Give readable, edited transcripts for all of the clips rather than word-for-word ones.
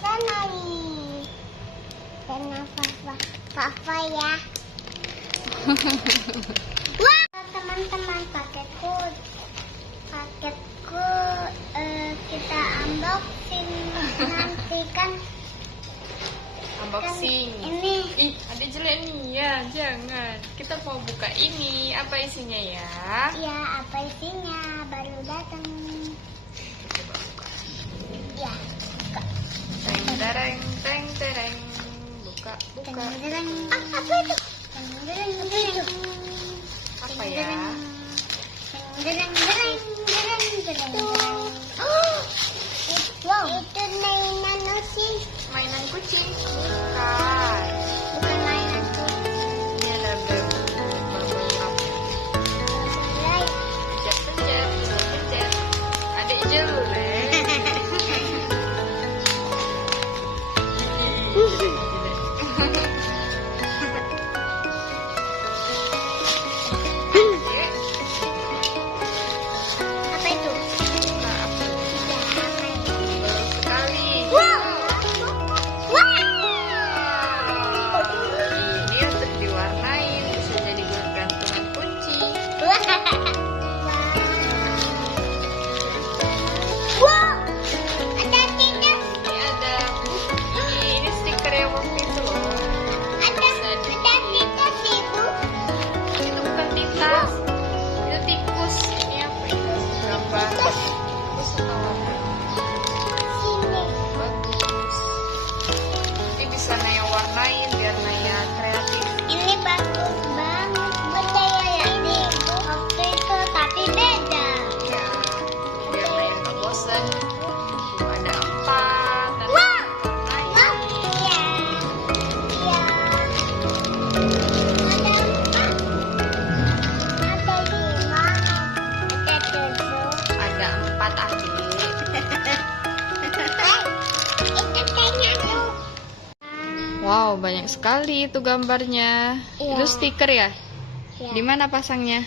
sana nih. Karena papa ya. Wah, teman-teman paketku kita unboxing nanti kan. Unboxing. Ini. Ih, ada jelek nih ya, jangan. Kita mau buka ini, apa isinya ya? Ya, apa isinya? Baru datang. Coba buka. Ya, buka. Teng tereng, teng tereng. Buka, buka. Teng-tereng. Apa itu? Teng-tereng, apa itu? Apa ya? Teng-tereng. Wow, itu mainan sih. Mainan kucing. Bukan. Bukan mainan kucing. Ini ada beberapa. Pencet, pencet, pencet. Adik jelek. Apa itu? Nah, apa? Baru sekali. Wow. Ini untuk diwarnain, bisa jadi gantungan kunci. Wow. Ada tidak? Ini ada ini stiker yang waktu itu loh. Ada tidak sih Bu? Itu bukan tinta, itu tikus. Ini apa itu? Gambar tikus atau apa? Sini. Bagus. Ini bisa Naya warnain biar Naya kreatif. Ini bagus banget. Beda ya ini. Waktu itu tapi beda. Ya, biar Naya nggak bosan. Tuh, ada 4. Dan Wow. warnain. Iya. Iya. Ada 5. Ada 7. Ada 4 adik. Itu kayaknya tuh. Wow, banyak sekali itu gambarnya. Iya. Itu stiker ya? Ya. Di mana pasangnya?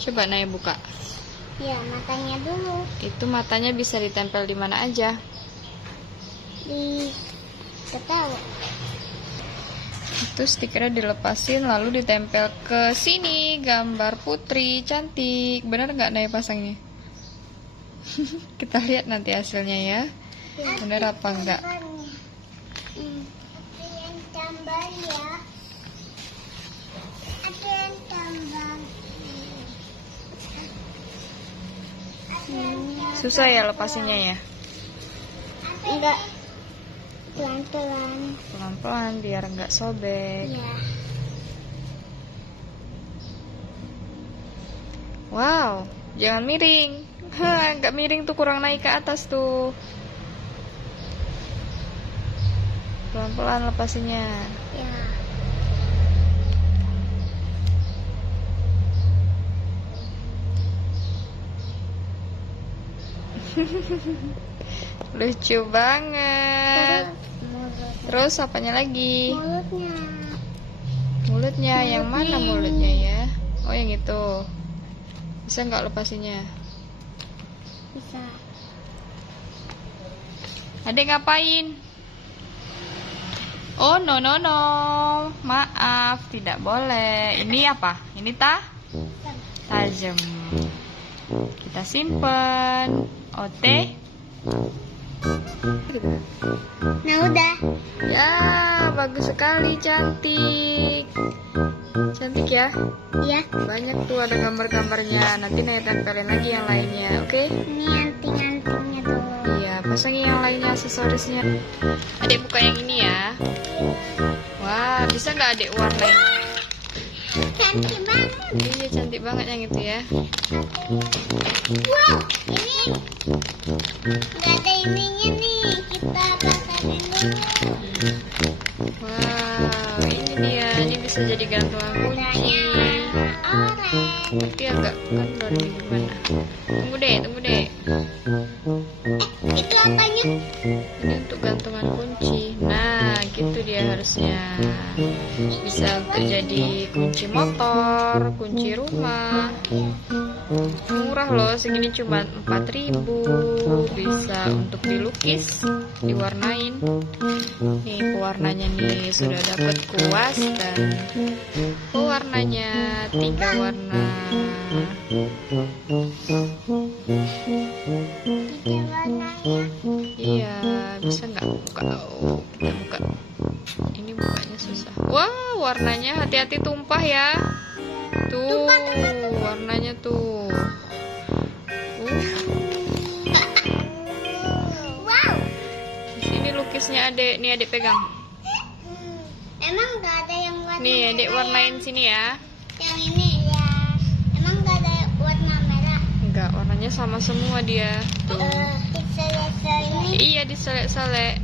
Coba Naya buka. Ya, matanya dulu Itu matanya bisa ditempel di mana aja. di ketawa. Itu stikernya dilepasin lalu ditempel ke sini. Gambar putri cantik. Bener nggak Naya pasangnya? Kita lihat nanti hasilnya ya. Bener apa enggak? Ada yang tambah ya. Ada yang tambah. Susah ya lepasinnya ya? Enggak. Pelan-pelan. Pelan-pelan biar nggak sobek. Ya. Wow, jangan miring. Nggak miring tuh, kurang naik ke atas tuh. Pelan-pelan lepasinnya. Ya. Lucu banget. Terus Terus apanya lagi? mulutnya. Mulutnya, yang mana mulutnya ya? Oh, yang itu. Bisa nggak lepasinnya? Bisa. Adek ngapain? Oh, no, no, no. Maaf, tidak boleh. Ini apa? Ini tajam. Kita simpen. Oke. Nah, udah. Ya, bagus sekali, cantik. Cantik ya. Ya. Banyak tuh ada gambar-gambarnya. Nanti Naya tempelin lagi yang lainnya, oke? Ini anting-antingnya dulu. Iya, pasangin yang lainnya, aksesorisnya. Adek buka yang ini ya. Wah, bisa nggak adek warnain? Cantik banget. Iya, cantik banget yang itu ya. Wow, ini nggak ada ininya nih. Kita pasangin dulu. Wow, ini dia. Ini bisa jadi gantungan kunci. Orange. Tapi agak kendor nih gimana? Tunggu deh. Itu apanya? Ini untuk gantungan kunci. Nah, gitu dia harusnya. Bisa untuk jadi kunci motor, kunci rumah. Murah murah loh, segini cuma 4.000. Bisa untuk dilukis, diwarnain. Nih pewarnanya nih sudah dapat kuas dan pewarnanya 3 warna. Iya, bisa nggak buka? Oh, kita buka. Ini bukanya susah. Wah, warnanya hati-hati tumpah ya. Tuh, warnanya tuh. Wow. Di sini lukisnya Adek. Nih Adek pegang. Emang nggak ada yang warna Nih Adek merah warnain sini ya. yang ini ya. Emang nggak ada warna merah? Enggak, warnanya sama semua dia. Tuh. Selesai ini Iya, diselek-selek.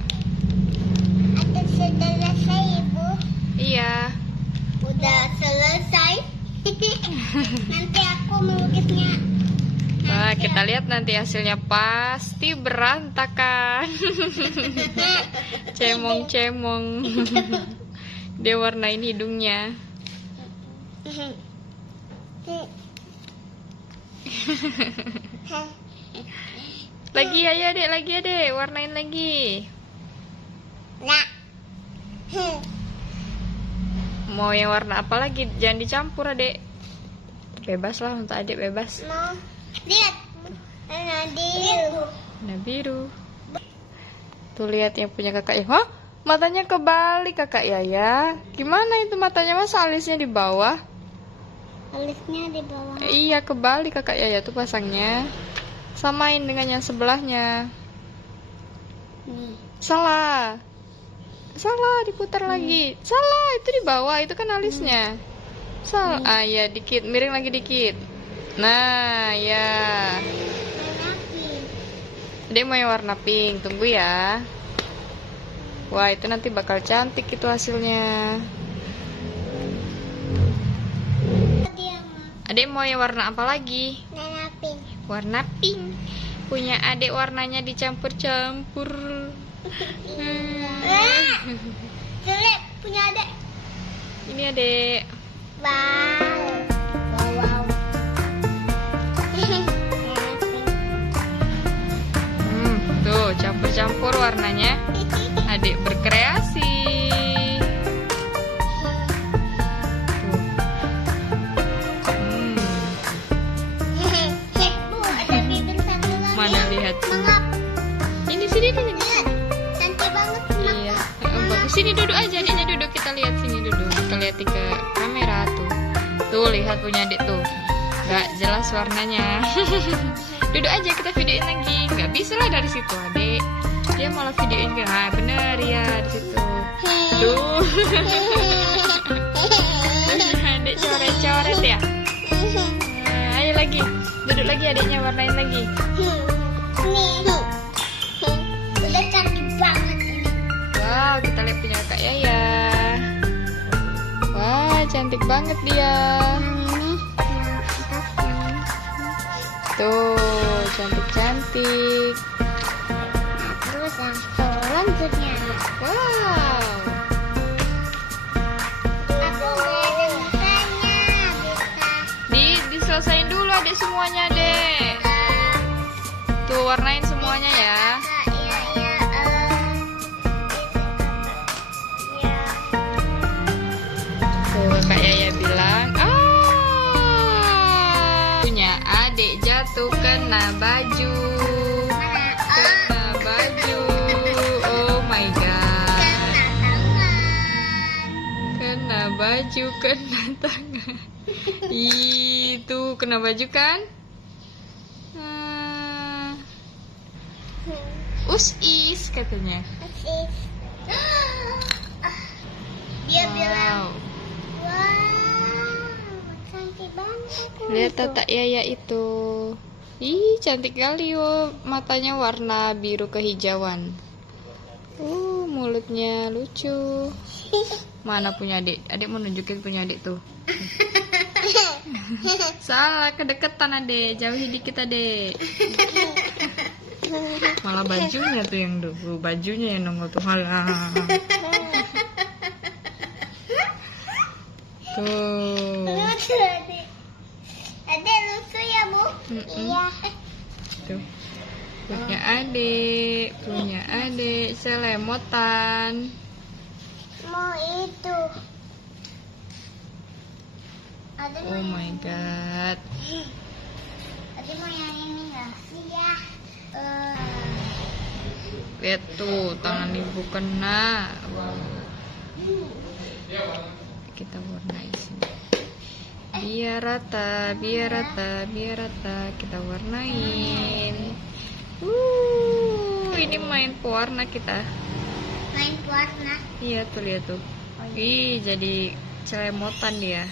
ada selesai ibu. Iya. Udah selesai. Nanti aku melukisnya. Wah, kita lihat nanti hasilnya pasti berantakan. Cemong-cemong. Dia warnain hidungnya. Lagi ya Dek, lagi ya Dek, warnain lagi. Nah. Mau yang warna apa lagi? Jangan dicampur Adek. Bebas lah untuk Adik, bebas. Mau lihat warna biru. Warna biru. Tuh lihat yang punya kakak ya. Hah? Matanya kebalik kakak Yaya. Gimana itu matanya, masa alisnya di bawah? Alisnya di bawah. Iya, kebalik kakak Yaya tuh pasangnya. Samain dengan yang sebelahnya. Nih. Salah. Salah, diputar lagi. Salah, itu di bawah, itu kan alisnya. Salah. Ah ya, dikit, miring lagi dikit. Nah, ya. Warna pink. Dia mau yang warna pink, tunggu ya. Wah, itu nanti bakal cantik itu hasilnya. Dia mau Adek mau yang warna apa lagi? warna pink. Warna pink. Punya Adek warnanya dicampur-campur. Jelek punya adek. Ini Adek. Wow. Wow. Tuh, campur-campur warnanya. Adek berkreasi. Bu, ada bibir satu lagi. Mana lihat? Mengap. Ini sini. Lihat. Cantik banget. Iya. Bagus. Sini duduk aja, Adeknya duduk. Kita lihat sini duduk. Kita lihat ke kamera tuh. Tuh, lihat punya Adek tuh. Gak jelas warnanya. Duduk aja, kita videoin lagi. Gak bisa lah dari situ Adek. Dia malah videoin ke. Ah, bener ya di situ. Tuh. Adek coret-coret ya. Nah, ayo lagi. Duduk lagi Adeknya warnain lagi. Nih. Udah cantik banget ini. Wow, kita lihat punya kakak Yaya. Wah, cantik banget dia. Tuh, cantik-cantik. Terus yang selanjutnya. Wow. Aku udah ada mukanya. Bisa. Diselesain dulu Adek semuanya, Dek. Tuh, warnain semuanya ya. Tuh, Kak Yaya bilang, punya Adek jatuh kena baju. Kena baju. Oh my god. Kena baju, kena tangan. Itu kena baju kan? Us-is katanya. Dia bilang, Wow. wow, cantik banget. Lihat tatak Yaya itu. Ih, cantik kali yo. Matanya warna biru kehijauan. Mulutnya lucu. Mana punya Adik? Adik mau nunjukin punya Adik tuh. Salah, kedeketan Adik. Jauhi dikit Adik. Malah bajunya tuh yang dulu. Bajunya yang nongol tuh. Halah. Tuh. Lucu, Adek. Adek lucu ya, Bu? Iya. Tuh. Punya adik selemotan. Mau itu. Ada Oh my god. Ada mau yang ini nggak? Iya. Lihat tuh, tangan ibu kena. Wow. Kita warnai sini. Biar rata. Kita warnain. Ini main pewarna kita. Main pewarna. Iya tuh, lihat tuh. Ih, jadi celemotan dia.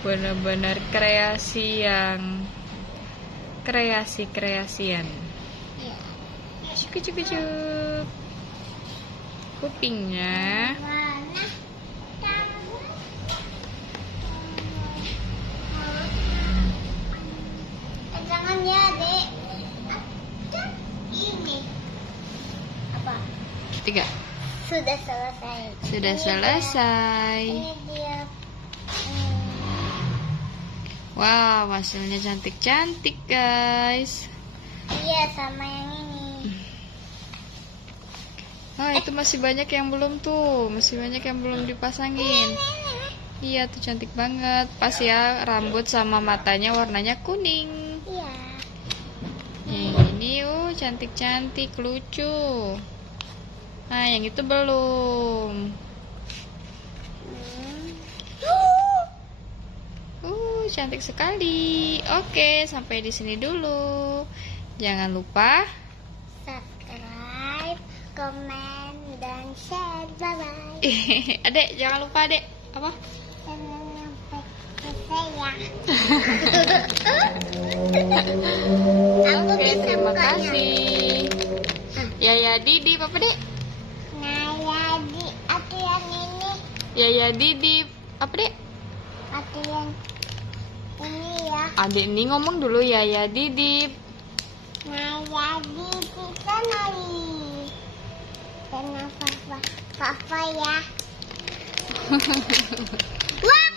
Benar-benar kreasian. Iya. Cuk. Kupingnya. Warna. Jangan ya, Dek. Ini. Apa? Tiga. Sudah selesai. Sudah selesai. Ini dia. Wow, hasilnya cantik-cantik, guys. Iya, sama yang ini. Oh, itu masih banyak yang belum tuh. Masih banyak yang belum dipasangin. Iya, tuh cantik banget. Pas ya, rambut sama matanya warnanya kuning. Iya. Ini cantik-cantik, lucu. Nah, yang itu belum. Cantik sekali. Oke, sampai di sini dulu. Jangan lupa Subscribe, komen, dan share. Bye-bye. Adek, jangan lupa, Adek. Apa? Jangan sampai selesai ya. Aku Oke, bisa terima bukanya. kasih. Yaya Didi, Papa Dek. Nah, jadi aku yang ini. Yaya Didi, apa Dek? Aku yang ini ya. Adek ini ngomong dulu Yaya Didi. Nah, jadi kita nari. Kenapa papa ya? Wah!